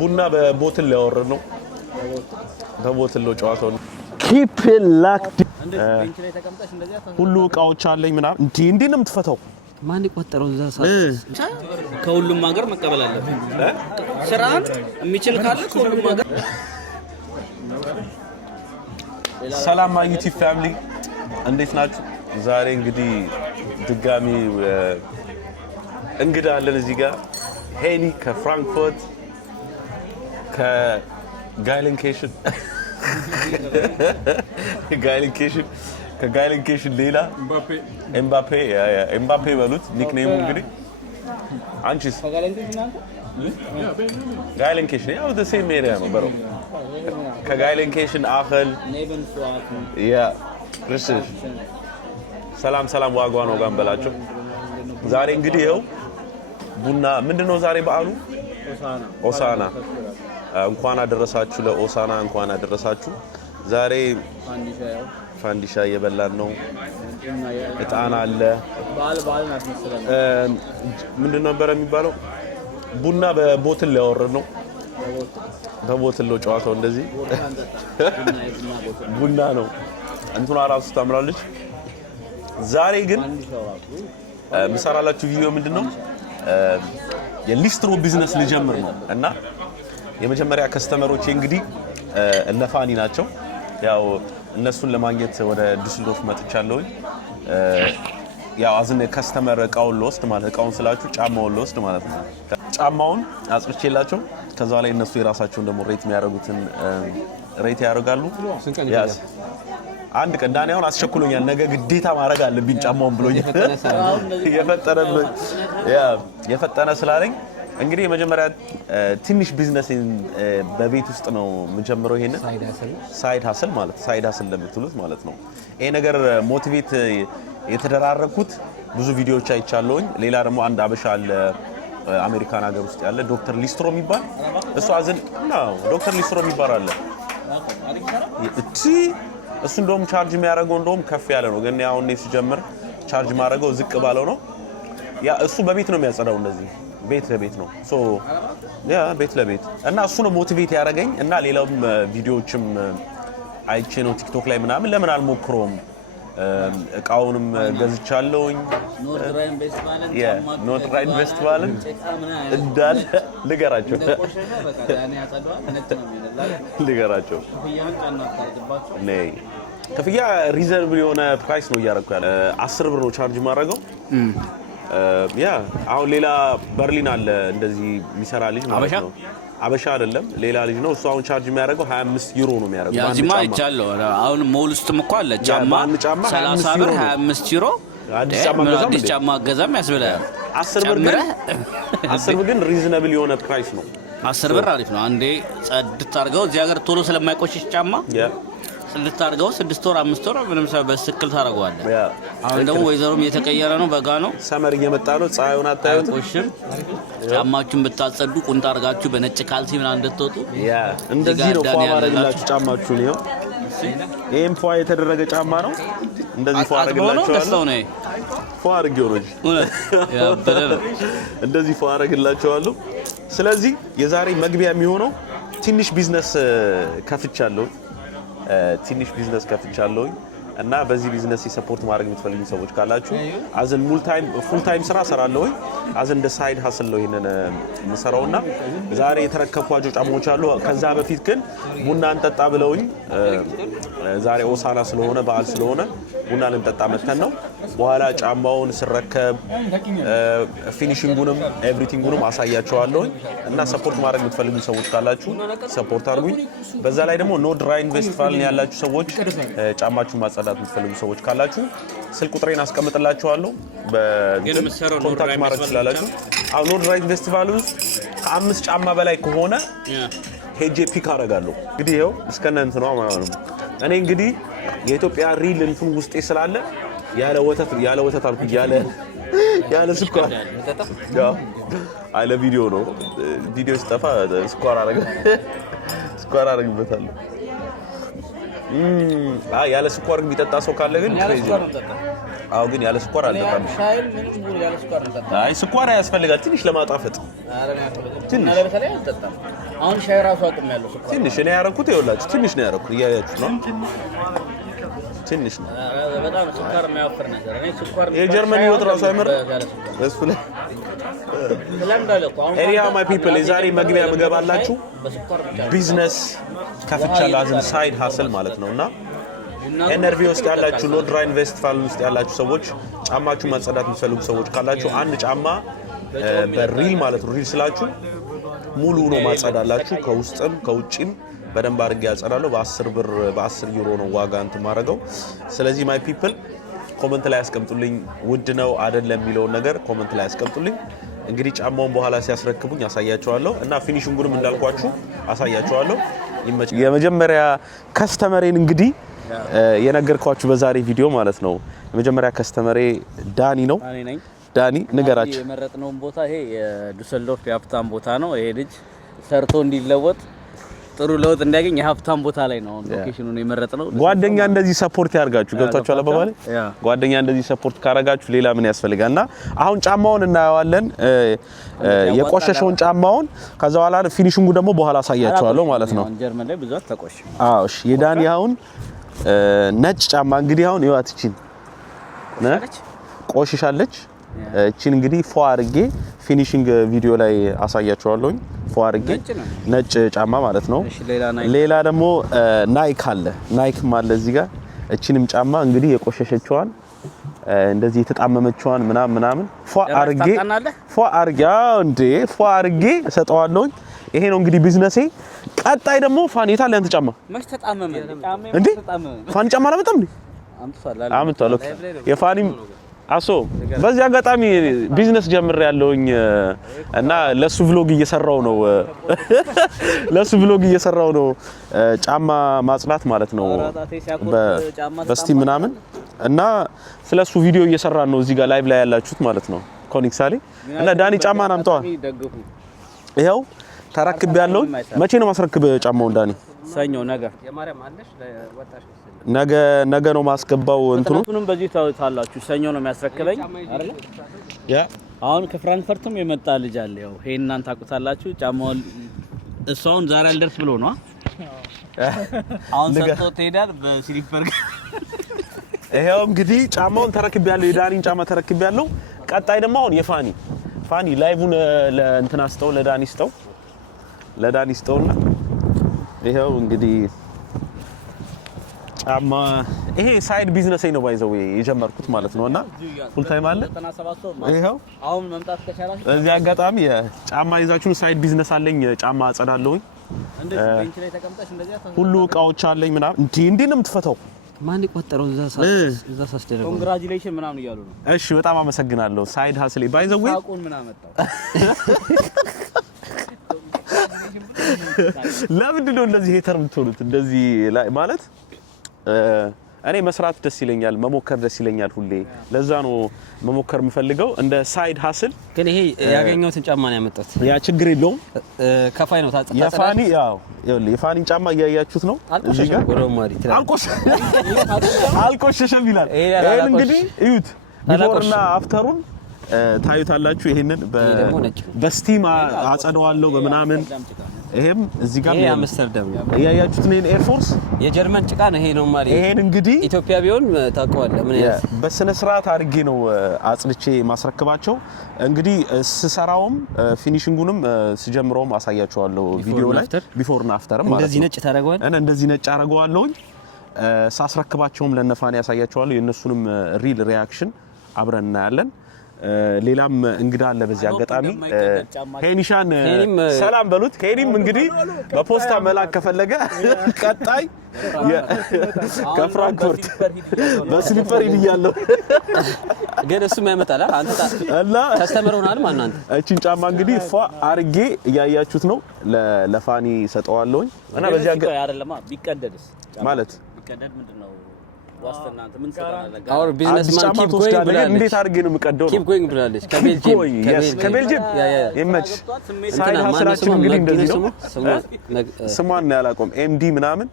ቡና በቦትል ሊያወርድ ነው በቦትል ነው ጨዋታው keep it locked ሁሉ እቃዎች አለኝ ምናምን እንዴ ነው የምትፈታው ማን ይቆጠረው እዛ ከሁሉም ሀገር መቀበል አለበት ስራን የሚችል ካለ ከሁሉም ሀገር ሰላም ዩቲዩብ ፋሚሊ እንዴት ናችሁ ዛሬ እንግዲህ ድጋሚ እንግዳ አለን እዚህ ጋር ሄኒ ከፍራንክፈርት ከጋይለንኬሽን ከጋይለንኬሽን ሌላ ኤምባፔ በሉት ኒክኔሙ እንግዲህ አንቺስ ጋይለንኬሽን ያው the same area ነው በረው ከጋይለንኬሽን አኸል ያ ክርስቲያን ሰላም ዋጓ ነው ጋምበላችሁ ዛሬ እንግዲህ ይኸው ቡና ምንድነው ዛሬ በዓሉ ኦሳና እንኳን አደረሳችሁ ለኦሳና እንኳን አደረሳችሁ ዛሬ ፋንዲሻ እየበላን ነው እጣን አለ ምንድነው ነበር የሚባለው ቡና በቦትል ሊያወርድ ነው በቦትል ነው ጨዋታው እንደዚህ ቡና ነው እንቱና ራሱ ታምራለች ዛሬ ግን ምሳራላችሁ ቪዲዮ ምንድነው የሊስትሮ ቢዝነስ ልጀምር ነው እና የመጀመሪያ ከስተመሮቼ እንግዲህ እነፋኒ ናቸው ያው እነሱን ለማግኘት ወደ ዱስልዶርፍ መጥቻለሁኝ ያው አዝነ ከስተመር እቃውን ልወስድ ማለት እቃውን ስላችሁ ጫማውን ልወስድ ማለት ነው ጫማውን አጽፍቼላቸው ከዛ ላይ እነሱ የራሳቸውን ደግሞ ሬት የሚያደርጉትን ሬት ያደርጋሉ ያስ አንድ ቀን ዳንያውን አስቸኩሎኛል ነገ ግዴታ ማድረግ አለብኝ ጫማውን ብሎኛል የፈጠነ ስላለኝ እንግዲህ የመጀመሪያ ትንሽ ቢዝነስን በቤት ውስጥ ነው የምጀምረው ይሄን ሳይድ ሀስል ማለት ሳይድ ሀስል ለምትሉት ማለት ነው ይሄ ነገር ሞቲቬት የተደራረኩት ብዙ ቪዲዮዎች አይቻለሁኝ ሌላ ደግሞ አንድ አበሻ አለ አሜሪካን ሀገር ውስጥ ያለ ዶክተር ሊስትሮ የሚባል እሱ አዘን ነው ዶክተር ሊስትሮ የሚባል አለ እሱ እንደውም ቻርጅ የሚያደርገው እንደውም ከፍ ያለ ነው ግን ያው እኔ ሲጀምር ቻርጅ ማድረገው ዝቅ ባለው ነው ያ እሱ በቤት ነው የሚያጸዳው እንደዚህ ቤት ለቤት ነው ሶ ያ ቤት ለቤት እና እሱ ነው ሞቲቬት ያደረገኝ እና ሌላውም ቪዲዮዎችም አይቼ ነው ቲክቶክ ላይ ምናምን ለምን አልሞክሮም እቃውንም ገዝቻለሁኝ ኖት ራይድ ፌስቲቫልን እንዳለ ልገራቸው ነይ ከፍያ ሪዘርቭ የሆነ ፕራይስ ነው ያረኩ ያለ 10 ብር ነው ቻርጅ ማድረገው ያ አሁን ሌላ በርሊን አለ እንደዚህ የሚሰራ ልጅ ማለት ነው አበሻ አይደለም ሌላ ልጅ ነው እሱ አሁን ቻርጅ የሚያደርገው 25 ዩሮ ነው የሚያደርገው ያዚማ ይቻለው አሁን ሞል ውስጥም እኮ አለ ጫማ 30 ብር 25 ዩሮ አዲስ ጫማ ገዛም ያስበላል 10 ብር ግን 10 ብር ግን ሪዝነብል የሆነ ፕራይስ ነው 10 ብር አሪፍ ነው አንዴ ጸድት አድርገው እዚህ ሀገር ቶሎ ስለማይቆሽሽ ጫማ ጽድት አድርገው 6 ወር 5 ወር ምንም ሰው በስክል ታረጋዋለህ አሁን ደግሞ ወይዘሮም እየተቀየረ ነው በጋ ነው ሰመር እየመጣ ነው ፀሐዩን አታዩት ጫማችሁን ብታጸዱ ቁንጣ አርጋችሁ በነጭ ካልሲ ምናምን እንደተወጡ ያ እንደዚህ ነው ፏ ማረግላችሁ ጫማችሁን ይሄው ይሄም ፏ የተደረገ ጫማ ነው እንደዚህ ፏ አረግላችኋለሁ ፏ አርጌው ነው ያ በደረ እንደዚህ ፏ አረግላችኋለሁ ስለዚህ የዛሬ መግቢያ የሚሆነው ትንሽ ቢዝነስ ከፍቻለሁ እና በዚህ ቢዝነስ ሰፖርት ማድረግ የምትፈልጉ ሰዎች ካላችሁ አዘን ፉል ታይም ስራ ሰራለሁ አዘን እንደ ሳይድ ሀስል ነው ይሄንን መስራውና ዛሬ የተረከብኳቸው ጫማዎች አሉ ከዛ በፊት ግን ቡና እንጠጣ ብለውኝ ዛሬ ኦሳና ስለሆነ በዓል ስለሆነ ቡና ልንጠጣ መተን ነው በኋላ ጫማውን ስረከብ ፊኒሺንጉንም ኤቭሪቲንጉንም አሳያቸዋለሁ እና ሰፖርት ማድረግ የምትፈልጉ ሰዎች ካላችሁ ሰፖርት አድርጉኝ በዛ ላይ ደግሞ ኖ ድራይን ፌስቲቫል ያላችሁ ሰዎች ጫማችሁን ማጸዳት የምትፈልጉ ሰዎች ካላችሁ ስልክ ቁጥሬን አስቀምጥላችኋለሁ በኮንታክት ማድረግ ትችላላችሁ አሁን ኖ ድራይን ፌስቲቫል ውስጥ ከ5 ጫማ በላይ ከሆነ ሄጄ ፒክ አደርጋለሁ እንግዲህ ይኸው እስከነ እንትኗ ማለት ነው እኔ እንግዲህ የኢትዮጵያ ሪል እንትን ውስጤ ስላለ ያለ ወተት አልኩ ያለ ስኳር ያው አለ ቪዲዮ ነው ቪዲዮ ስጠፋ ስኳር አረግበታለሁ ያለ ስኳር የሚጠጣ ሰው ካለ ግን ክሬዚ አው ግን ያለ ስኳር አልጠጣም አይ ስኳር ያስፈልጋል ትንሽ ለማጣፈጥ ትንሽ ለበተለይ አልጠጣም አሁን ሻይ ራሱ አቅም ያለው ስኳር ትንሽ እኔ ያረኩት ይኸውላችሁ ትንሽ ነው ያረኩት እያያችሁ ነው ትንሽ ነው በጣም ስኳር የሚያወፍር ነገር እኔ ስኳር የጀርመን ህይወት ራሱ አይመር እሱ ላይ ኤሪያ ማይ ፒፕል የዛሬ መግቢያ መገባላችሁ ቢዝነስ ከፍቻለሁ አዝን ሳይድ ሀስል ማለት ነውና ኤነርቪ ውስጥ ያላችሁ ሎድራ ኢንቨስትፋል ውስጥ ያላችሁ ሰዎች ጫማችሁ ማጸዳት የምትፈልጉ ሰዎች ካላችሁ አንድ ጫማ በሪል ማለት ነው ሪል ስላችሁ ሙሉ ነው ማጸዳላችሁ ከውስጥም ከውጪም በደንብ አድርጌ ያጸዳለሁ በ10 ብር በ10 ዩሮ ነው ዋጋ እንት ማረጋው ስለዚህ ማይ ፒፕል ኮሜንት ላይ አስቀምጡልኝ ውድ ነው አይደለም የሚለው ነገር ኮሜንት ላይ አስቀምጡልኝ እንግዲህ ጫማውን በኋላ ሲያስረክቡኝ አሳያቸዋለሁ እና ፊኒሺንጉንም እንዳልኳችሁ አሳያቸዋለሁ የመጀመሪያ ከስተመሬን እንግዲህ የነገርኳችሁ በዛሬ ቪዲዮ ማለት ነው የመጀመሪያ ከስተመሬ ዳኒ ነው ዳኒ ንገራችሁ የመረጥነው ቦታ ይሄ የዱሰልዶርፍ የሀብታም ቦታ ነው ይሄ ልጅ ሰርቶ እንዲለወጥ ጥሩ ለውጥ እንዲያገኝ የሀብታም ቦታ ላይ ነው ሎኬሽኑን የመረጥነው ጓደኛ እንደዚህ ሰፖርት ያርጋችሁ ገብታችሁ አለባባለ ጓደኛ እንደዚህ ሰፖርት ካረጋችሁ ሌላ ምን ያስፈልጋልና አሁን ጫማውን እናያዋለን የቆሸሸውን ጫማውን ከዛ በኋላ ፊኒሺንጉ ደግሞ በኋላ አሳያችኋለሁ ማለት ነው ጀርመን ላይ ብዙ ተቆሽ አዎ እሺ የዳኒ አሁን ነጭ ጫማ እንግዲህ አሁን ይዋት እቺን ቆሽሻለች እቺን እንግዲህ ፎ አርጌ ፊኒሺንግ ቪዲዮ ላይ አሳያችኋለሁ ፎ አርጌ ነጭ ጫማ ማለት ነው ሌላ ደግሞ ናይክ አለ ናይክም አለ እዚህ ጋር እቺንም ጫማ እንግዲህ የቆሸሸችዋን እንደዚህ የተጣመመችዋን ምናምን ፎ አርጌ እንዴ ፎ አርጌ ሰጠዋለሁ ይሄ ነው እንግዲህ ቢዝነሴ ቀጣይ ደግሞ ፋኒታ ለአንተ ጫማ መች ተጣመመ እንዴ ፋኒ ጫማ አላመጣም እንዴ አምጥቷል የፋኒ አሶ በዚህ አጋጣሚ ቢዝነስ ጀምር ያለውኝ እና ለሱ ቭሎግ እየሰራው ነው ጫማ ማጽዳት ማለት ነው በስቲ ምናምን እና ስለሱ ቪዲዮ እየሰራን ነው እዚህ ጋር ላይቭ ላይ ያላችሁት ማለት ነው ኮኒክሳሊ እና ዳኒ ጫማን አምጣው ይሄው ተረክብ ያለው መቼ ነው ማስረክብ ጫማውን ዳኒ ሰኞ የማርያም አለሽ ለወጣሽ ነገ ነው ማስገባው እንትኑንም በዚህ ታውታላችሁ ሰኞ ነው የሚያስረክበኝ አይደል ያ አሁን ከፍራንክፈርትም የመጣ ልጅ አለ ያው ሄናን ታቁታላችሁ ጫማውን እሷውን ዛሬ አልደርስ ብሎ ነው አሁን ሰጥቶ ትሄዳል በስሊፐር ይሄው እንግዲህ ጫማውን ተረክቤያለሁ የዳኒን ጫማ ተረክቤያለሁ ቀጣይ ደግሞ አሁን ፋኒ ላይቭን ለእንትና አስተው ለዳኒ ስተውና ይሄው እንግዲህ ጫማ ይሄ ሳይድ ቢዝነስ ነው ባይዘው የጀመርኩት ማለት ነውና ፉል ታይም አለ ይሄው አሁን መምጣት ከቻላችሁ እዚህ አጋጣሚ ጫማ ይዛችሁ ሳይድ ቢዝነስ አለኝ ጫማ አጸዳለሁኝ እንደዚህ ቤንች ላይ ተቀምጠሽ እንደዚህ ሁሉ እቃዎች አለኝ ምናምን እንዴ ነው የምትፈታው ማን ይቆጠረው እዛ ሳስደረገው ኮንግራቹሌሽን ምናምን እያሉ ነው እሺ በጣም አመሰግናለሁ ሳይድ ሀስሌ ባይዘው ሳቁን ምናምን መጣው ለምንድን ነው እንደዚህ ሄተር የምትሆኑት እንደዚህ ማለት እኔ መስራት ደስ ይለኛል መሞከር ደስ ይለኛል ሁሌ ለዛ ነው መሞከር የምፈልገው እንደ ሳይድ ሀስል ግን ይሄ ያገኘሁትን ጫማ ነው ያመጣሁት ያ ችግር የለውም ከፋይ ነው የፋኒ ያው የፋኒን ጫማ እያያችሁት ነው እዚህ ጋር አልቆሸሸም ይላል ይሄን እንግዲህ እዩት ቢፎርና አፍተሩን ታዩታላችሁ ይሄንን በስቲም አጸደዋለሁ በመናምን ይሄም እዚህ ጋር ይሄ አምስተርዳም ያያችሁት ነው ኤር ፎርስ የጀርመን ጭቃ ነው ይሄ ነው ማለት ይሄን እንግዲህ ኢትዮጵያ ቢሆን ታውቀዋለህ ምን ያስ በስነ ስርዓት አድርጌ ነው አጽድቼ ማስረክባቸው እንግዲህ ስሰራውም ፊኒሺንጉንም ስጀምረውም አሳያችኋለሁ ቪዲዮ ላይ ቢፎር እና አፍተር ማለት እንደዚህ ነጭ ታረጋዋለህ እኔ እንደዚህ ነጭ አረጋዋለሁኝ ሳስረክባቸውም ለነፋኒ ያሳያችኋለሁ የነሱንም ሪል ሪአክሽን አብረን እናያለን ሌላም እንግዳ አለ በዚህ አጋጣሚ ሄኒሻን ሰላም በሉት ሄኒም እንግዲህ በፖስታ መላክ ከፈለገ ቀጣይ ከፍራንክፈርት በስሊፐር ይያለው ግን እሱም ያመጣል አንተ አላ ተስተምረውናል ማን አንተ እቺን ጫማ እንግዲህ ፏ አርጌ ያያችሁት ነው ለፋኒ ሰጠዋለሁኝ እና በዚህ አጋጣሚ አይደለም ቢቀደድስ ማለት ቢቀደድ ምንድነው ዋስትና አንተ ምን ሰራለህ አውር ቢዝነስማን ኪፕ ጎይንግ ብላለች እንዴት አድርጌ ነው የምቀደው ኪፕ ጎይንግ ብላለች ከቤልጂየም የመች ሳይድ ሀስላችን እንግዲህ እንደዚህ ነው ስሟን ነው ያላቆም ኤምዲ ምናምን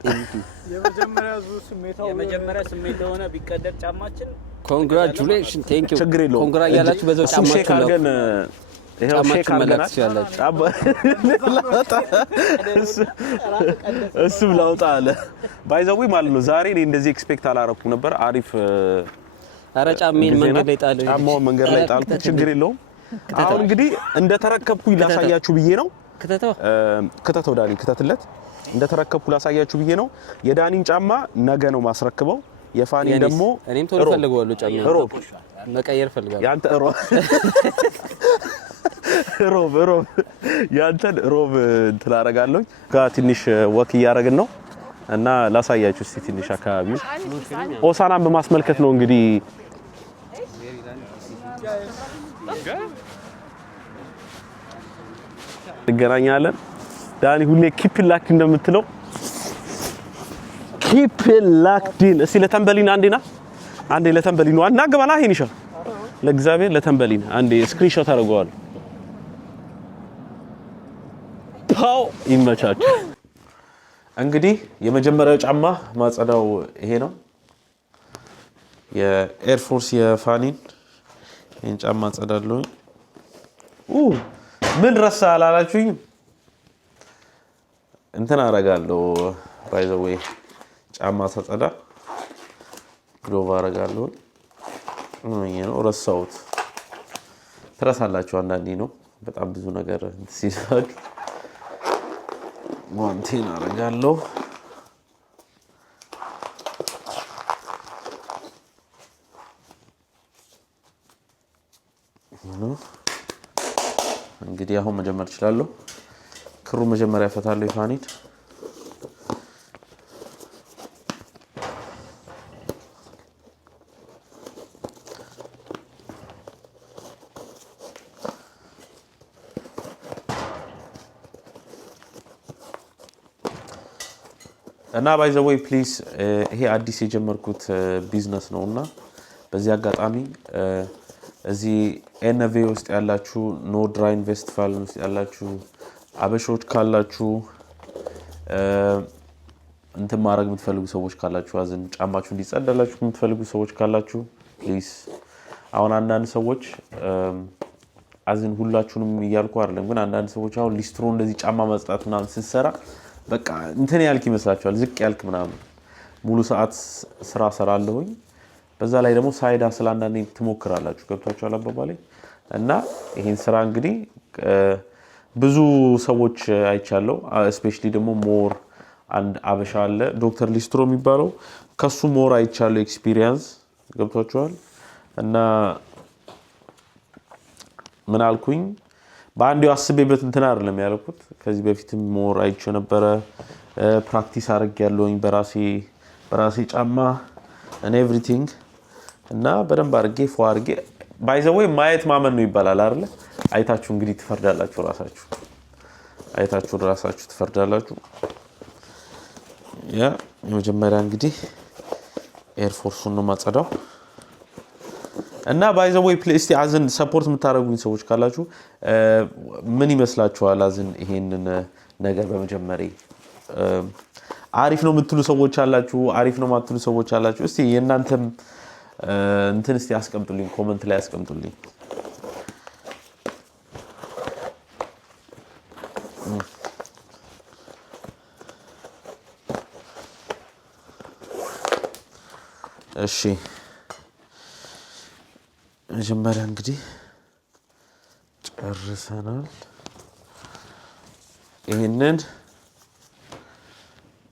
የመጀመሪያ ስሜት ሆነ ቢቀደድ ጫማችን ኮንግራቹሌሽን ቴንክ ዩ ችግር የለውም ኮንግራ ያላችሁ በዛው ጫማችሁ አድርገን ይሄው ሼክ አድርገናል እሱም ላውጣ አለ ባይዘው ማለት ነው ዛሬ እኔ እንደዚህ ኤክስፔክት አላረኩም ነበር አሪፍ አረጫሜን መንገድ ላይ ጣለው ጫማው መንገድ ላይ ጣልኩ ችግር የለውም አሁን እንግዲህ እንደተረከብኩኝ ላሳያችሁ ብዬ ነው ከተተው ዳኒ ከተትለት እንደተረከብኩ ላሳያችሁ ብዬ ነው የዳኒን ጫማ ነገ ነው ማስረክበው የፋኒን ደግሞ እኔም ቶሎ ፈልገዋለሁ ጫማ ሮብ መቀየር ፈልጋለሁ ያንተ ሮብ ያንተን ሮብ ትላረጋለሁ ጋር ትንሽ ወክ እያረግን ነው እና ላሳያችሁ እስቲ ትንሽ አካባቢው ሆሳናን በማስመልከት ነው እንግዲህ እንገናኛለን ዳኒ ሁሌ ኪፕ ላክ እንደምትለው ኪፕ ላክ ዲን እስቲ ለተንበሊን አንዴ ለተንበሊን ዋና ገባና ሄኒሻ ለእግዚአብሔር ለተንበሊን አንዴ ስክሪንሾት አድርገዋል ፓው ይመቻችሁ እንግዲህ የመጀመሪያው ጫማ ማጸዳው ይሄ ነው የኤር ፎርስ የፋኒን ይሄን ጫማ አጸዳለሁ ምን ረሳ አላላችሁኝ እንትን አረጋለሁ ባይ ዘ ዌይ ጫማ ሳጸዳ ግሎቭ አረጋለሁ ነው ረሳሁት ትረሳላችሁ አንዳንዴ ነው በጣም ብዙ ነገር ሲሳቅ ጓንቴን አረጋለሁ እንግዲህ አሁን መጀመር እችላለሁ ክሩ መጀመሪያ ፈታለሁ ይፋኒት እና ባይ ዘ ዌይ ፕሊዝ ይሄ አዲስ የጀመርኩት ቢዝነስ ነውና በዚህ አጋጣሚ እዚህ ኤንቪ ውስጥ ያላችሁ ኖርዝ ራይን ቬስትፋለን ውስጥ ያላችሁ አበሾች ካላችሁ እንትን ማድረግ የምትፈልጉ ሰዎች ካላችሁ አዝን ጫማችሁ እንዲጸዳላችሁ የምትፈልጉ ሰዎች ካላችሁ ፕሊዝ አሁን አንዳንድ ሰዎች አዝን ሁላችሁንም እያልኩ አይደለም ግን አንዳንድ ሰዎች አሁን ሊስትሮ እንደዚህ ጫማ ማጽዳትና ሲሰራ በቃ እንትን ያልክ ይመስላችኋል ዝቅ ያልክ ምናምን ሙሉ ሰዓት ስራ ሰራለሁኝ በዛ ላይ ደግሞ ሳይዳ ስላንዳንዴ ትሞክራላችሁ ገብታችኋል አባባሌ እና ይሄን ስራ እንግዲህ ብዙ ሰዎች አይቻለው ስፔሻሊ ደግሞ ሞር አንድ አበሻ አለ ዶክተር ሊስትሮ የሚባለው ከሱ ሞር አይቻለው ኤክስፒሪየንስ ገብታችኋል እና ምን አልኩኝ ባንዴው አስቤበት እንትን አይደለም ያልኩት ከዚህ በፊትም ሞር አይቼ ነበር ፕራክቲስ አድርጌያለሁኝ በራሴ ጫማ and everything እና በደንብ አድርጌ ፎ አድርጌ ባይ ዘ ዌይ ማየት ማመን ነው ይባላል አይደል አይታችሁ እንግዲህ ትፈርዳላችሁ ራሳችሁ ትፈርዳላችሁ ያ የመጀመሪያ እንግዲህ ኤር ፎርሱን ነው ማጸዳው እና ባይ ዘ ዌይ ፕሊዝ አዝን ሰፖርት የምታደርጉኝ ሰዎች ካላችሁ ምን ይመስላችኋል አዝን ይሄንን ነገር በመጀመሪያ አሪፍ ነው የምትሉ ሰዎች አላችሁ አሪፍ ነው የማትሉ ሰዎች አላችሁ እስቲ የእናንተም እንትን እስቲ አስቀምጡልኝ ኮሜንት ላይ አስቀምጡልኝ እሺ መጀመሪያ እንግዲህ ጨርሰናል ይሄንን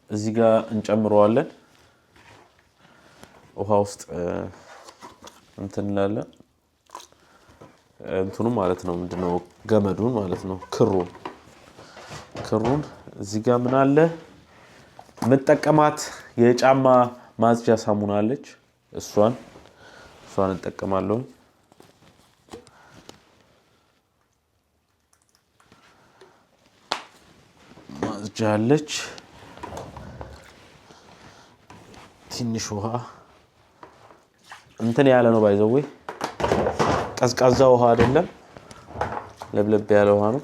እዚህ ጋር እንጨምረዋለን ውሃ ውስጥ እንትን ላለ እንትኑ ማለት ነው ምንድነው ገመዱን ማለት ነው ክሩን እዚህ ጋር ምን አለ መጠቀማት የጫማ ማጽጃ ሳሙና አለች እሷን እንጠቀማለሁ ማጽጃ አለች ትንሽ ውሃ እንትን ያለ ነው ባይዘው ቀዝቃዛ ውሃ አይደለም ለብለብ ያለ ውሃ ነው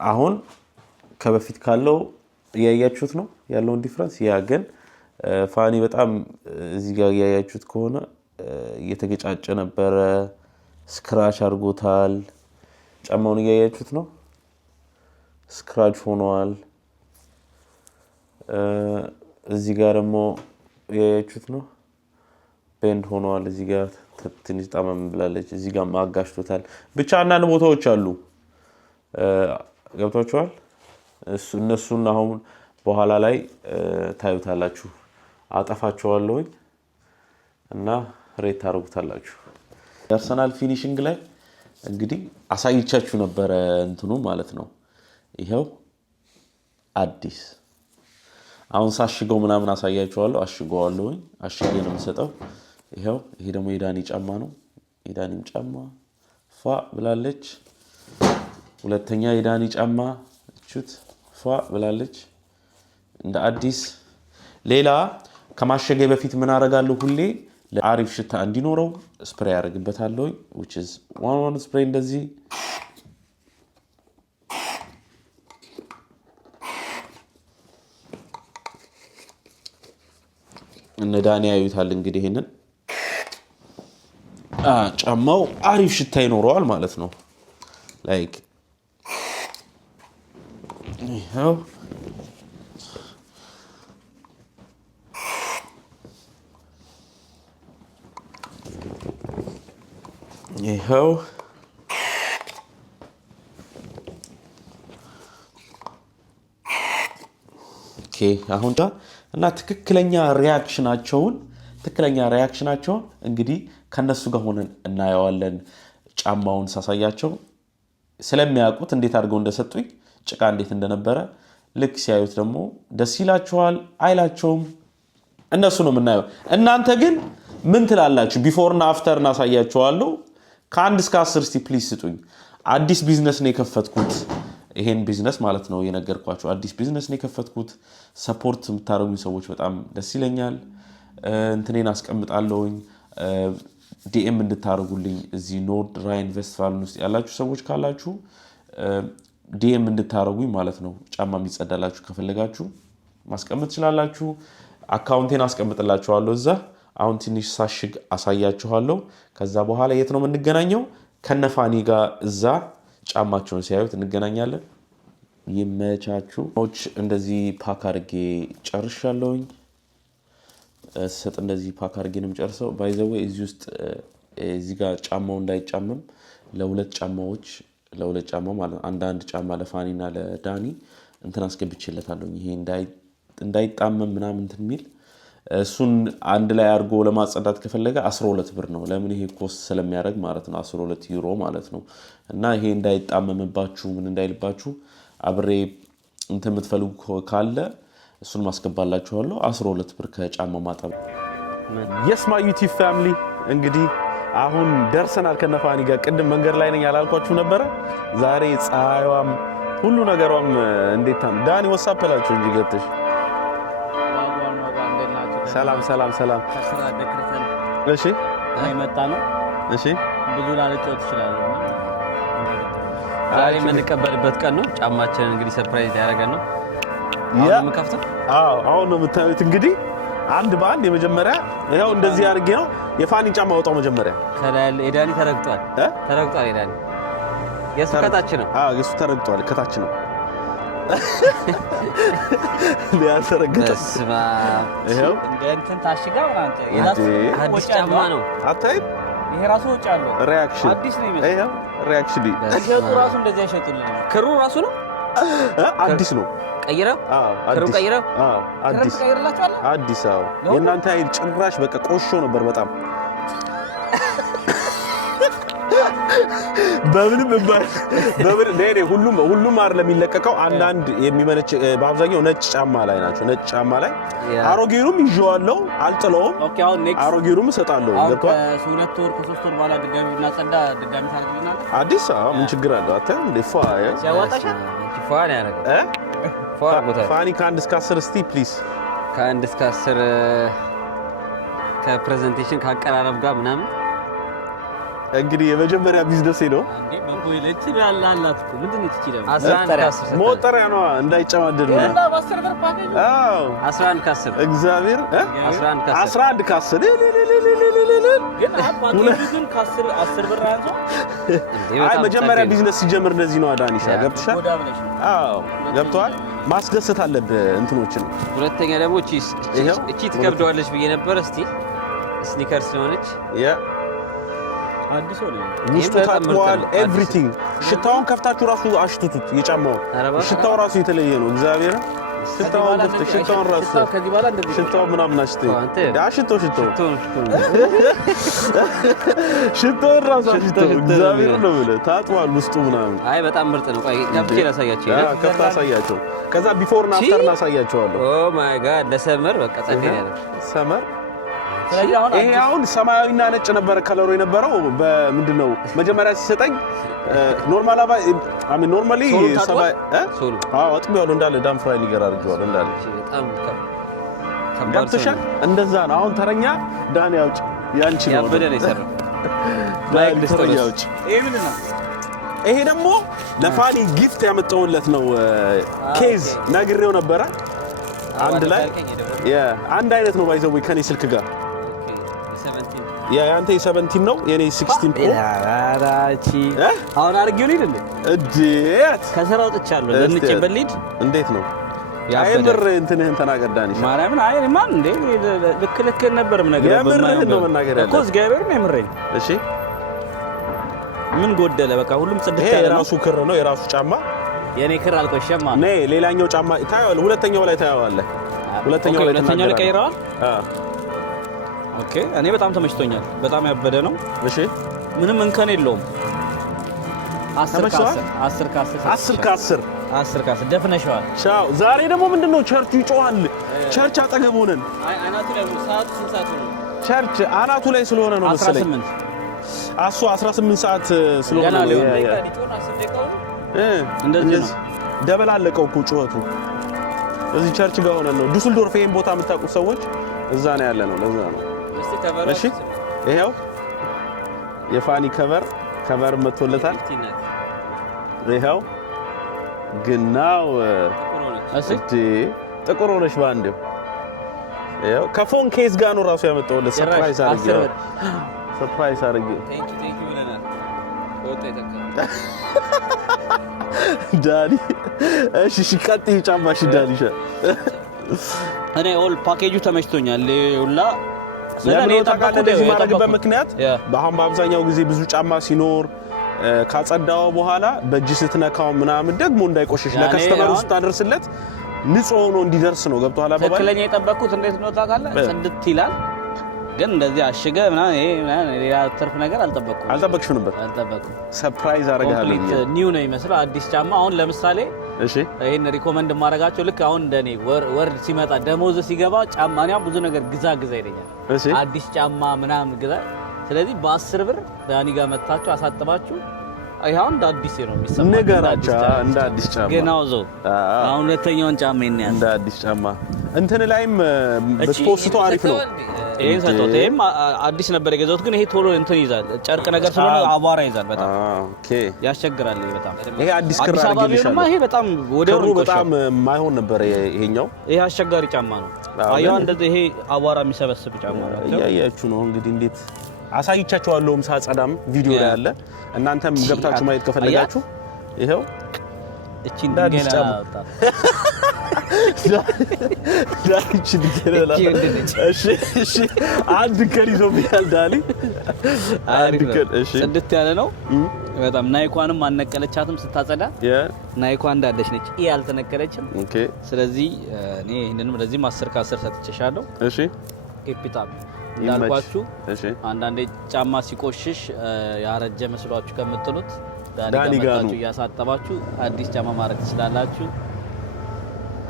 አሁን ከበፊት ካለው ያያችሁት ነው ያለውን ዲፈረንስ ያ ግን ፋኒ በጣም እዚህ ጋር ያያችሁት ከሆነ እየተገጫጨ ነበር ስክራች አድርጎታል ጫማውን ያያችሁት ነው ስክራች ሆኗል እዚህ ጋር ደግሞ ያያችሁት ነው ቤንድ ሆኗል እዚህ ጋር ትንሽ ጣመም ብላለች እዚህ ጋር ማጋሽቶታል ብቻ አንዳንድ ቦታዎች አሉ ገብታችኋል እነሱን አሁን በኋላ ላይ ታዩታላችሁ አጠፋቸዋለሁ እና ሬት ታረጉታላችሁ አርሰናል ፊኒሺንግ ላይ እንግዲህ አሳይቻችሁ ነበር እንትኑ ማለት ነው ይሄው አዲስ አሁን ሳሽገው ምናምን አሳያችኋለሁ አሽገዋለሁ አሽጌ ነው የምሰጠው ይሄው ይሄ ደግሞ የዳኒ ጫማ ነው የዳኒም ጫማ ፋ ብላለች ሁለተኛ የዳኒ ጫማ እቹት ፋ ብላለች እንደ አዲስ ሌላ ከማሸገ በፊት ምን አረጋለሁ ሁሌ ለአሪፍ ሽታ እንዲኖረው ስፕሬይ ያደርግበታለሁ which is one spray እንደዚህ እነ ዳኒ ያዩታል እንግዲህ ይሄንን ጫማው አሪፍ ሽታ ይኖረዋል ማለት ነው ላይክ ይሄው ይሄው ኦኬ አሁን እና ትክክለኛ ሪአክሽናቸውን እንግዲህ ከነሱ ጋር ሆነን እናየዋለን ጫማውን ሳሳያቸው ስለሚያውቁት እንዴት አድርገው እንደሰጡኝ ጭቃ እንዴት እንደነበረ ልክ ሲያዩት ደግሞ ደስ ይላቸዋል አይላቸውም እነሱ ነው የምናየው እናንተ ግን ምን ትላላችሁ ቢፎር እና አፍተር እናሳያችኋለሁ ከ1 እስከ 10 እስቲ ፕሊዝ ስጡኝ አዲስ ቢዝነስ ነው የከፈትኩት ይሄን ቢዝነስ ማለት ነው የነገርኳችሁ አዲስ ቢዝነስ ነው የከፈትኩት ሰፖርት የምታረጉኝ ሰዎች በጣም ደስ ይለኛል እንትኔን አስቀምጣለሁኝ ዲኤም እንድታረጉልኝ እዚህ ኖርድ ራይን ቬስትፋልን ውስጥ ያላችሁ ሰዎች ካላችሁ ዲኤም እንድታረጉኝ ማለት ነው ጫማ የሚጸዳላችሁ ከፈለጋችሁ ማስቀመጥ ይችላልላችሁ አካውንቴን አስቀምጥላችኋለሁ እዛ አሁን ትንሽ ሳሽግ አሳያችኋለሁ ከዛ በኋላ የት ነው የምንገናኘው ከነፋኒ ጋር እዛ ጫማቸውን ሲያዩት እንገናኛለን ይመቻችሁ እንደዚህ ፓክ አድርጌ ጨርሻለሁኝ ሰጥ እንደዚህ ፓክ አድርጌ ነው የምጨርሰው ባይ ዘ ዌይ እዚህ ጋር ጫማው እንዳይጫመም ለሁለት ጫማ ማለት አንድ ጫማ ለፋኒና ለዳኒ እንትን አስገብቼለታለሁ ይሄ እንዳይጣመም ምናምን እንትን ሚል እሱን አንድ ላይ አርጎ ለማጸዳት ከፈለገ 12 ብር ነው ለምን ይሄ ኮስት ስለሚያደርግ ማለት ነው 12 ዩሮ ማለት ነው እና ይሄ እንዳይጣመምባችሁ ምን እንዳይልባችሁ አብሬ እንትን የምትፈልጉ ካለ እሱን ማስገባላችኋለሁ 12 ብር ከጫማ ማጠብ yes my YouTube family እንግዲህ አሁን ደርሰናል ከነፋኒ ጋር ቅድም መንገድ ላይ ነኝ ያላልኳችሁ ነበር ዛሬ ፀሐይዋም ሁሉ ነገሯም እንዴት ታም ዳኒ ወሳፕላችሁ እንጂ ገብተሽ ሰላም ከስራ ደክረተን እሺ መጣ ነው እሺ ብዙ ላለጨው ትችላል ዛሬ የምንቀበልበት ቀን ነው ጫማችንን እንግዲህ ሰርፕራይዝ ያደረገን ነው አሁን መከፍተው አሁን ነው የምታዩት እንግዲህ አንድ በአንድ የመጀመሪያ ያው እንደዚህ አድርጌ ነው የፋኒ ጫማ ወጣው መጀመሪያ ከዳል ኤዳኒ ተረግጧል ኤዳኒ የሱ ከታች ነው የሱ ተረግጧል ከታች ነው ሊያሰረግጥ ስማ ይሄው እንትን ታሽጋ ማለት አዲስ ጫማ ነው አታይ ይሄ ራሱ ወጭ አለው ሪአክሽን አዲስ ነው ይመስል ይሄው ሪአክሽን ይሄው ራሱ እንደዚህ ያሸጡልኝ ክሩ ራሱ ነው አዲስ ነው ቀይረው ክሩ ቀይረው አዲስ ቀይረላችኋል አዲስ የእናንተ አይል ጭራሽ በቃ ቆሾ ነበር በጣም በምንም ለኔ ሁሉም አይደለም የሚለቀቀው አንዳንድ የሚመነጭ በአብዛኛው ነጭ ጫማ ላይ ናቸው ነጭ ጫማ ላይ አሮጌሩም ይዤዋለሁ አልጥለውም ኦኬ አሁን ኔክስት አሮጌሩም ሰጣለሁ ገብቷል ከ2 ወር ከ3 ወር በኋላ ድጋሚ እናጸዳ ድጋሚ ታደርግልናል አዲስ ምን ችግር አለው አታ ለፋ ያዋጣሻ ፋኒ ያረጋው ፋኒ ከ1 እስከ 10 እስቲ ፕሊዝ ከ1 እስከ 10 ከፕሬዘንቴሽን ካቀራረብ ጋር ምናምን እንግዲህ የመጀመሪያ ቢዝነስ ነው። አንዴ በቦይል ይችላል አላት እኮ ምንድን ነው ይችላል? 11 ከ10 ሞተሪያ ነው እንዳይጨማደድ ነው። አዎ 11 ከ10 እግዚአብሔር 11 ከ10 11 ከ10 ግን አባቱ ግን ከ10 10 ብር አንሶ አይ መጀመሪያ ቢዝነስ ሲጀምር እንደዚህ ነው። ዳኒሻ ገብተሻል? አዎ ገብቷል። ማስደሰት አለብህ እንትኖችን። ሁለተኛ ደግሞ እቺ ትከብደዋለች ብዬ ነበር። እስቲ ስኒከር ስለሆነች አዲስ ሆነ ውስጡ ታጥቧል። ኤቭሪቲንግ ሽታውን ከፍታችሁ ራሱ አሽቱቱት። የጫማው ሽታው ራሱ የተለየ ነው። እግዚአብሔር ሽታውን ከፍተሽ ሽታውን ራሱ ከዚህ በኋላ እንደዚህ ሽታው ምናምን አሽተው ሽታውን ራሱ አሽተው እግዚአብሔር ነው ብለህ ታጥቧል ውስጡ ምናምን። አይ በጣም ምርጥ ነው። ቆይ ከፍቼ ላሳያቸው። ከፍታ አሳያቸው። ከዛ ቢፎር እና አፍተር እናሳያቸዋለሁ። ኦ ማይ ጋድ ለሰመር በቃ ጸደይ ያለ ሰመር። ይሄ አሁን ሰማያዊና ነጭ ነበር ከለሩ የነበረው። በምንድነው መጀመሪያ ሲሰጠኝ ኖርማል ኖርማሊ ሰማይ ሶሉ አጥቢያለሁ እንዳለ ዳም ፍራይ ሊገር አድርጌዋለሁ እንዳለ በጣም ገብተሻል። እንደዛ ነው። አሁን ተረኛ ዳኒ አውጭ ያንቺ ነው ያበደ ነው የሰራው ዳኒ ተረኛ አውጭ። ይሄ ምንድን ነው? ይሄ ደግሞ ለፋኒ ጊፍት ያመጣውለት ነው። ኬዝ ነግሬው ነበረ። አንድ ላይ አንድ አይነት ነው ባይዘው ከኔ ስልክ ጋር ያንተ 17 ነው የኔ 16 ፕሮ። አራቺ አሁን አርጊው ልሂድ እንዴ? እዴት ከስራ ወጥቻለሁ። ለንጭ በልሂድ እንዴት ነው ያምር እንትንህን ተናገር ዳኒሽ። ማርያምን አይ ማን እንዴ ልክ ነበር ነገር የምርህን ነው መናገር ያለው እኮ እግዚአብሔርን የምሬን። እሺ ምን ጎደለ? በቃ ሁሉም ጽድት ያለ ነው። የራሱ ክር ነው የራሱ ጫማ። የኔ ክር አልቆሸም ማለት ነይ። ሌላኛው ጫማ ታየዋለህ። ሁለተኛው ላይ ታየዋለህ። ሁለተኛው ላይ ቀይረዋል። ኦኬ እኔ በጣም ተመችቶኛል። በጣም ያበደ ነው። እሺ ምንም እንከን የለውም። 10 ከ10 ደፍነሽዋል። ቻው። ዛሬ ደግሞ ምንድነው ቸርቹ ይጮሃል። ቸርች አጠገብ ሆነን አናቱ ላይ ሰዓት ስንት ሰዓት ነው? ቸርች አናቱ ላይ ስለሆነ ነው መሰለኝ 18 ሰዓት ስለሆነ ነው። እንደዚህ ደበላለቀው እኮ ጩኸቱ። እዚህ ቸርች ጋር ሆነን ነው። ዱስልዶርፍ ይሄን ቦታ የምታውቁት ሰዎች እዛ ነው ያለ ነው። ለዛ ነው። እሺ ይሄው የፋኒ ከቨር መጥቶለታል። ይሄው ግናው ጥቁር ሆነሽ ባንዴው ይሄው ከፎን ኬዝ ጋር ነው ራሱ ያመጣውለት። ሰርፕራይዝ አድርጌ ቴንክ ዩ ብለናል። ዳኒ እሺ ቀጥይ ጫማሽ ዳኒሻ። እኔ ኦል ፓኬጁ ተመችቶኛል። ሁላ ስለኔ ታውቃለህ የማደርግበት ምክንያት በአሁን በአብዛኛው ጊዜ ብዙ ጫማ ሲኖር ካጸዳው በኋላ በእጅ ስትነካው ምናምን ደግሞ እንዳይቆሽሽ ለከስተመሩ ስታደርስለት ንጹህ ሆኖ እንዲደርስ ነው። ገብቶሃል አባባ? ትክክለኛ የጠበቅኩት እንዴት ነው ታውቃለህ? ጽድት ይላል ግን እንደዚህ አሽገ ምናምን ይሄ ሌላ ትርፍ ነገር አልጠበቅሽም ነበር? ሰርፕራይዝ አደርግሃለሁ። ኒው ነው የሚመስለው አዲስ ጫማ። አሁን ለምሳሌ እሺ ይሄን ሪኮመንድ ማድረጋቸው ልክ አሁን እንደኔ ወር ሲመጣ ደሞዝ ሲገባ ጫማ ነው ብዙ ነገር ግዛ ይለኛል። አዲስ ጫማ ምናምን ግዛ። ስለዚህ በ10 ብር ዳኒ ጋር መጣችሁ አሳጥባችሁ አይሁን እንደ አዲስ ነው የሚሰማው። ነገራቻ እንደ አዲስ ጫማ ገናው ዘው አሁን ሁለተኛውን ጫማ ይነያል እንደ አዲስ ጫማ እንትን ላይም በስፖርቱ አሪፍ ነው። ይሄን ሰጥቶት ይሄም አዲስ ነበር የገዛሁት ግን ይሄ ቶሎ እንትን ይዛል ጨርቅ ነገር ስለሆነ አቧራ ይዛል በጣም ኦኬ ያስቸግራል። በጣም ይሄ አዲስ ክር አድርጌልሻለሁ። ይሄ በጣም ወደሩ በጣም ማይሆን ነበር ይሄኛው። ይሄ አስቸጋሪ ጫማ ነው። አያው እንደዚህ ይሄ አቧራ የሚሰበስብ ጫማ ነው። እያያችሁ ነው እንግዲህ እንዴት አሳይቻችኋለሁም ሳጸዳም ቪዲዮ ላይ አለ። እናንተም ገብታችሁ ማየት ከፈለጋችሁ ይሄው እቺ እንደገና እሺ አንድ ከሪ ዞብያል ዳኒ አንድ ከሪ እሺ ጽድት ያለ ነው በጣም። ናይኳንም አነቀለቻትም ስታጸዳ ናይኳ እንዳለች ነች ያልተነቀለችም። ኦኬ ስለዚህ እኔ ይሄንንም ለዚህ 10 ከ10 ሰጥቼሻለሁ። እሺ ኤፒታም እንዳልኳችሁ እሺ አንዳንዴ ጫማ ሲቆሽሽ ያረጀ መስሏችሁ ከምትሉት ዳኒ ጋር መጣችሁ ያሳጠባችሁ አዲስ ጫማ ማድረግ ትችላላችሁ።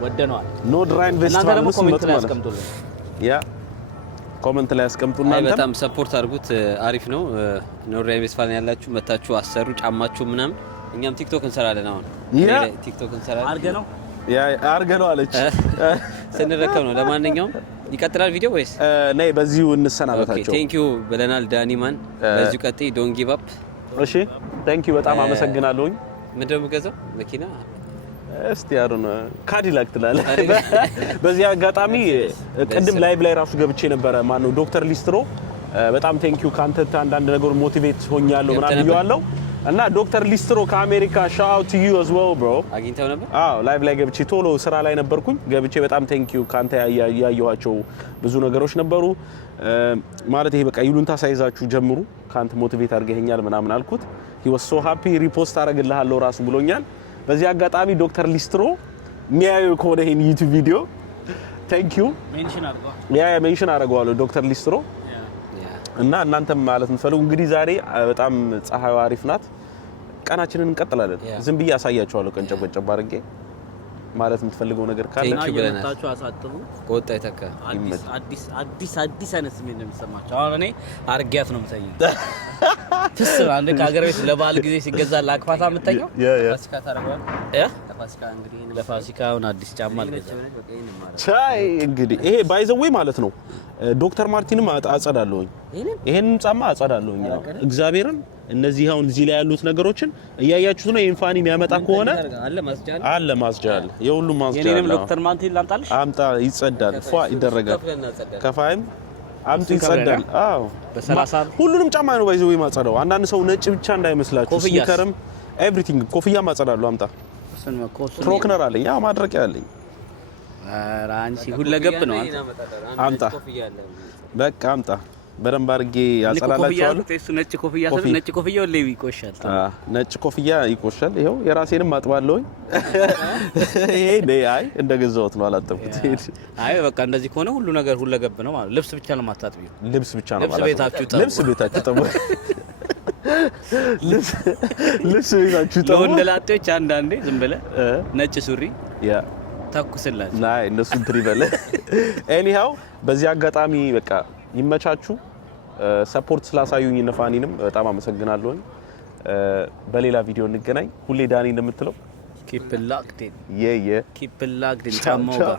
ወደነዋል። ኖ ድራይን ቬስት እናንተ ደግሞ ኮሜንት ላይ አስቀምጡልን። ያ ኮሜንት ላይ አስቀምጡና በጣም ሰፖርት አድርጉት። አሪፍ ነው። ኖ ድራይን ቬስት ያላችሁ መታችሁ አሰሩ ጫማችሁ ምናምን። እኛም ቲክቶክ እንሰራለን። አሁን ቲክቶክ እንሰራለን። አርገነው አለች ስንረከብ ነው። ለማንኛውም ይቀጥላል ቪዲዮ ወይስ ነይ በዚሁ እንሰናበታቸው? ቴንክ ዩ ብለናል ዳኒማን። በዚሁ ቀጥይ ዶንት ጊቭ አፕ። እሺ ቴንክ ዩ በጣም አመሰግናለሁኝ። ምንድነው የምገዛው መኪና? እስቲ ያሩን ካዲላክ ትላለህ። በዚህ አጋጣሚ ቅድም ላይቭ ላይ ራሱ ገብቼ ነበረ። ማነው ዶክተር ሊስትሮ በጣም ቴንክ ዩ ካንተ አንዳንድ ነገር ሞቲቬት ሆኛለሁ ምናምን ብየዋለሁ እና ዶክተር ሊስትሮ ከአሜሪካ ሻውት ቱ ዩ as well bro አግኝተው ነበር? አዎ ላይቭ ላይ ገብቼ ቶሎ ስራ ላይ ነበርኩኝ። ገብቼ በጣም ቴንክ ዩ ካንተ ያያየዋቸው ብዙ ነገሮች ነበሩ። ማለት ይሄ በቃ ይሉንታ ሳይዛችሁ ጀምሩ ካንተ ሞቲቬት አድርገኸኛል ምናምን አልኩት። he was so happy ሪፖስት አደርግልሃለሁ ራሱ ብሎኛል። በዚህ አጋጣሚ ዶክተር ሊስትሮ የሚያዩ ከሆነ ይሄን ዩቲዩብ ቪዲዮ ቴንክ ዩ ሜንሽን አደርገዋለሁ ዶክተር ሊስትሮ እና እናንተም ማለት የምትፈልጉ እንግዲህ ዛሬ በጣም ፀሐዩ አሪፍ ናት። ቀናችንን እንቀጥላለን። ዝም ብዬ አሳያችኋለሁ ቀንጨብ ቀንጨብ አድርጌ ማለት የምትፈልገው ነገር ካለ ታችሁ አሳጥሩ። ቆጣ ይተካ አዲስ አይነት ስሜት እንደሚሰማቸው አሁን እኔ አርጊያት ነው የምተኛው። ትስብ አንድ ከሀገር ቤት ለበዓል ጊዜ ሲገዛ ላክፋታ የምተኛው ፋሲካ ታረጋው ለፋሲካ እንግዲህ ለፋሲካውን አዲስ ጫማ አልገዛ ቻይ እንግዲህ ይሄ ባይዘዌ ማለት ነው። ዶክተር ማርቲንም አጸዳለሁኝ ይሄንን ጫማ አጸዳለሁኝ። እግዚአብሔርን እነዚህ አሁን እዚህ ላይ ያሉት ነገሮችን እያያችሁት ነው። ኢንፋኒ የሚያመጣ ከሆነ አለ ማስጃል የሁሉም ማስጃል የኔንም ዶክተር ማርቲን ላምጣልሽ። አምጣ ይጸዳል፣ ፏ ይደረጋል። ከፋይም አምጡ ይጸዳል። አዎ በ30 ሁሉንም ጫማ ነው ባይዘው ማጸዳው። አንዳንድ ሰው ነጭ ብቻ እንዳይመስላችሁ ስኒከርም ኤቭሪቲንግ ኮፍያ ማጸዳለሁ። አምጣ ትሮክነር አለኝ ያው ማድረቂያ አለኝ። አንቺ ሁለገብ ነው አምጣ በቃ አምጣ በደንብ አድርጌ ያጸዳላችኋለሁ። ነጭ ኮፍያ ሰለ ነጭ ኮፍያው ለይ ይቆሻል። ነጭ ኮፍያ ይቆሻል። ይሄው የራሴንም አጥባለሁኝ። ይሄ አይ እንደገዛሁት ነው አላጠብኩት። አይ በቃ እንደዚህ ከሆነ ሁሉ ነገር ሁለገብ ነው ማለት። ልብስ ብቻ ነው ማታጥቢው? ልብስ ብቻ ነው ማለት። ልብስ ቤታችሁ ጠቡ። ልብስ ቤታችሁ ጠቡ። ለወንደላጤዎች አንዳንዴ ዝም ብለህ ነጭ ሱሪ ያ ታኩስላችሁ ናይ እነሱ እንትን ይበለ። ኤኒሃው በዚህ አጋጣሚ በቃ ይመቻችሁ። ሰፖርት ስላሳዩኝ ነፋኒንም በጣም አመሰግናለሁ። በሌላ ቪዲዮ እንገናኝ። ሁሌ ዳኒ እንደምትለው ኪፕ ላክድ የ ኪፕ ላክድ ጫማው ጋር